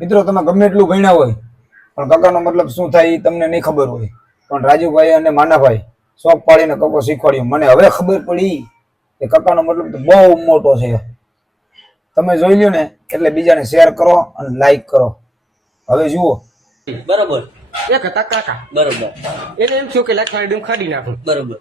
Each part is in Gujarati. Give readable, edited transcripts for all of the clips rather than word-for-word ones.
મિત્રો તમે ગમે એટલું ભણ્યા હોય પણ કક્કાનો મતલબ શું થાય એ તમને નહીં ખબર હોય, પણ રાજુભાઈ અને માનાભાઈ શોખ પાડીને કક્કો શીખવાડ્યું. મને હવે ખબર પડી કે કક્કાનો મતલબ તો બહુ મોટો છે. તમે જોઈ લ્યો ને એટલે બીજાને શેર કરો અને લાઈક કરો. હવે જુઓ. બરોબર. એક હતા કાકા, બરોબર. એને એમ થયું કે લાઈક ખાડી ખાડી નાખું. બરોબર.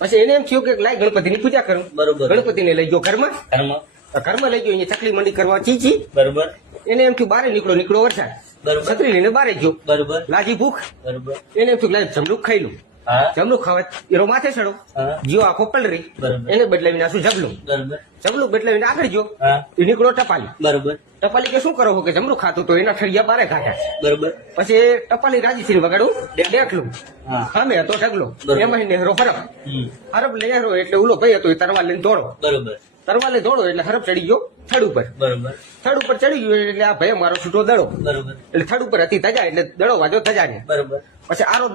પછી એને એમ થયું કે લાઈ ગણપતિની પૂજા કરું. બરોબર. ગણપતિને લઈ ગયો ઘરમાં. ઘરમાં. ઘરમાં લઈ ગયો અહીંયા ચકલી મંડી કરવા ચીચી. બરોબર. એને એમ થયું બારે નીકળો વરસાદ. બરોબર. છત્રી લઈને બારે ગયો. બરોબર. લાગી ભૂખ. બરોબર. એને એમ થયું લાઈ જમરૂખ ખાઈ લઉં. હા. જમરૂખ ખાવા એરો માથે ચડો. હા. જીઓ આખો પલરી. બરોબર. એને બદલાવીને આસું જબલું. બરોબર. જબલું બદલાવીને આગળ ગયો. હા. એ નીકળો ટપાલી. બરોબર. ટપાલી કે શું કરો છો કે જમરૂખ ખાતું તો એના ઠળિયા બારે ખાધા. બરોબર. પછી એ ટપાલી રાજી થઈને વગાડું દેખલું. હા. સામે હતો ઢગલો. બરોબર. એમાં નેહરો હરપ. હમ. હરપ નેહરો એટલે ઓલો ભાઈ હતો એ તરવાર લઈને દોડો. બરોબર. તરવાર લઈને દોડો એટલે હરપ ચડી ગયો થડ ઉપર. બરોબર. થડ ઉપર ચડી ગયો એટલે આ ભાઈ મારો છૂટો દડો. બરોબર. એટલે થડ ઉપર હતી ધજા એટલે દડો વાજો ધજાને. બરોબર. પછી આરો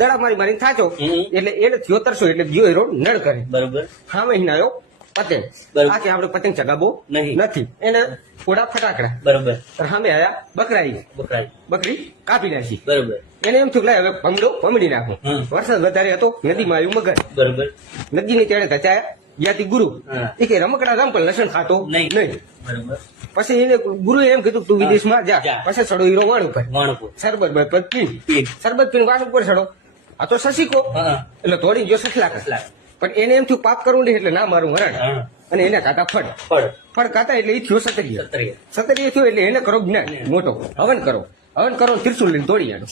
દડા મારીને થાચો હમ. એટલે એને થયો તરસો એટલે ગયો હીરો નડ કરે. બરોબર. સામે હિનાયો પતંગ. બરોબર. આ કે આપણે પતંગ ચગાવો નહીં. નથી. એને થોડા ફટાકડા. બરોબર. સામે આયા બકરાઈ. બકરાઈ. બકરી કાપી નાખી. બરોબર. એને એમ થયું લાય હવે ભમડો ભમડી નાખું. હમ. વરસાદ વધારે હતો નદીમાં આવ્યું મગર. બરોબર. નદીની તેડે ધચાયા જ્યાંથી ગુરુ. હા. એ કે રમકડા રમ પણ લસણ ખાતો નહીં. નહીં. બરોબર. પછી એને ગુરુએ એમ કીધું તું વિદેશમાં જા. જા. પછી ચડો હીરો વાણ ઉપર. વાણપુર. સરબત બરબત પીન. પીન. સરબત પીન વાણ ઉપર ચડો. આ તો સસીકો. હા. એટલે થોડી જો સસલા સસલા. પણ એને એમ થયું પાપ કરવું નહીં એટલે ના મારું મરણ. હા. અને એને કાતા ફળ. ફળ. ફળ કાતા એટલે એ થયો સતરીય. સત્રીય. સતરીય થયો એટલે એને કરો જ્ઞાન મોટો હવન કરો. હવન કરો ત્રિશુલ લઈને દોડી આનો.